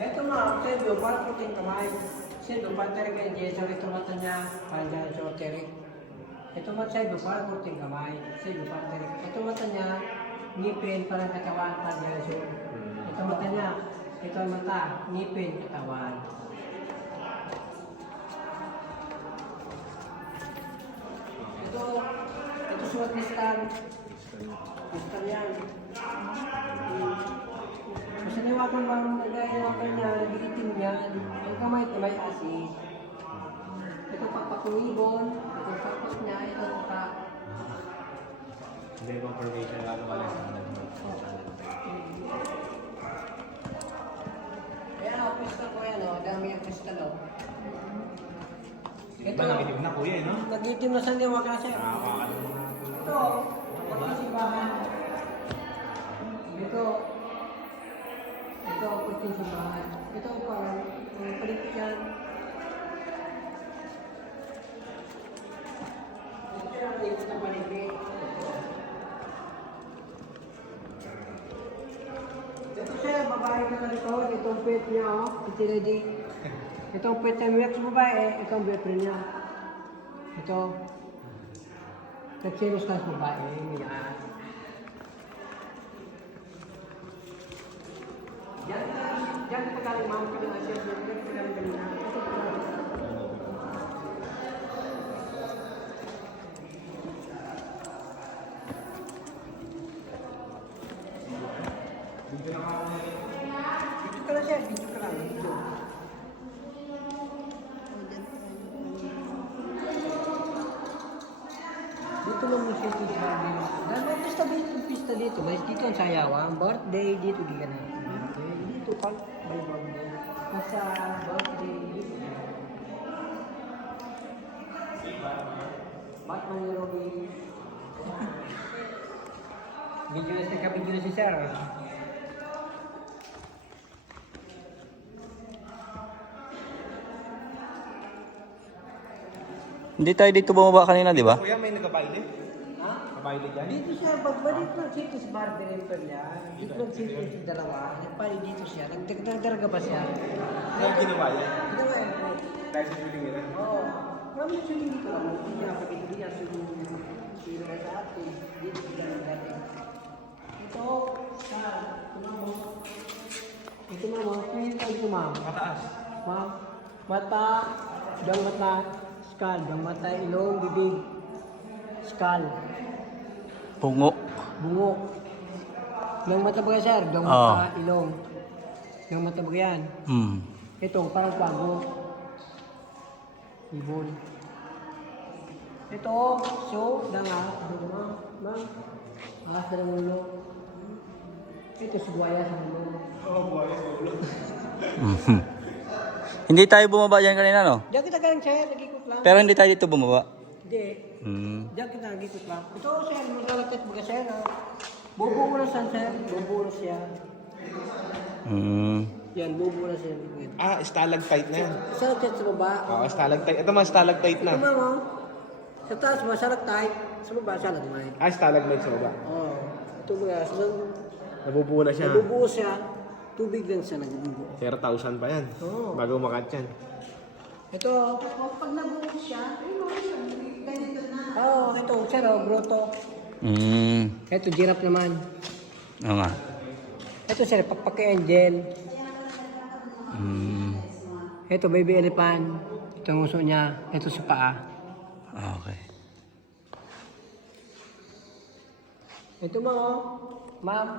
Ito ma'am, sendo, parang puting kamay. Sendo, pantarik kayo dyan, sa ito mata niya, sa oterik. Ito mata sendo, parang puting kamay. Sendo, pantarik. Ito mata niya, ngipin, parang katawan, sa Ito mata niya, ito mata, ngipin, katawan. Ito, ito suot ni Stan. Stan yan. Kasi niwakan bang nagaya ka niya, nagiitim yan. Ang kamay ko may asis. Ito papakulibon, ito papak niya, ito pa. Hindi ibang formation lalo wala sa. Kaya ako, pista ko yan, oh. dami yung pista, no. Ito, nakitim na kuya, eh, no? Nagiitim na sa niwakan siya. Nakakakalo mga Ito, yan. Ito na siya, babae na ito. Itong pet niya, oh. Ready. Itong pet na wax babae, itong boyfriend niya. Ito. Nagselos ka sa babae, yan. Diyan ka, diyan ka galing ma'am, kami na siya, Dito ka lang siya, dito ka lang, dito. Lang mo siya dito. Dahil may pista dito, pista dito. May dito ang sayawan. Birthday, dito di ka na. Dito pa, may birthday. Birthday, dito. Ba't mo Robby? Video na siya, video na si Sir. Hindi tayo dito bumaba kanina, di ba? Kuya, may nagkabaile? Ha? Kabaile dyan? Dito siya, pagbalik ng dito sa barber rin niya, dito ng dito sa dalawa, nagpali dito siya, nagdagdarga ba siya? Ano ginawa yan? Ito nga yun. Dahil sa shooting nila? Oo. Marami siya dito ka lang. Hindi niya, hindi niya, sino sino na sa atin, dito siya nagdagdag. Ito, ito mo. Ito mo, ma'am. Ito ito, ma'am. Mataas. Ma'am, mata, dang mata, skull, dang mata, ilong, bibig, skull. Pungo. Bungo. Yung mata ba sir? Yung Oo. mata, ilong. Yung mata ba yan? Hmm. Ito, parang kwago. Ibon. Ito, so, danga. Ano ma? Ma? Ah, sa ulo. Ito, si buhaya sa ulo. Oo, oh, buhay sa ulo. Mhm. Hindi tayo bumaba dyan kanina, no? Diyan kita galing sir, nagikot lang. Pero hindi tayo dito bumaba. Hindi. Hmm. Diyan kita nagikot lang. Ito, sir, maglalagkat mga sir. Bubuulas yan, sir. Bubuulas yan. Hmm. Yan, bubuulas yan. Ah, stalactite na yan. Sa chat sa baba. Oo, stalactite. Ito man, stalactite Ito na. mo, sa taas mo, salagtite. Sa baba, salagmite. Ah, stalagmite sa baba. Oo. Ito mga, sa Nabubuo na siya. nabubuo siya, tubig lang siya nagbubuo. Pero 1,000 pa yan. Oo. Bago makat yan. Ito, pag nabuo siya, Oo, ito, sir, oh, broto. Hmm. Ito, giraffe naman. Oo nga. Ito, sir, papaki-angel. Hmm. Ito, baby elephant. Ito ang uso niya. Ito sa paa. Okay. Ito mo, ma'am.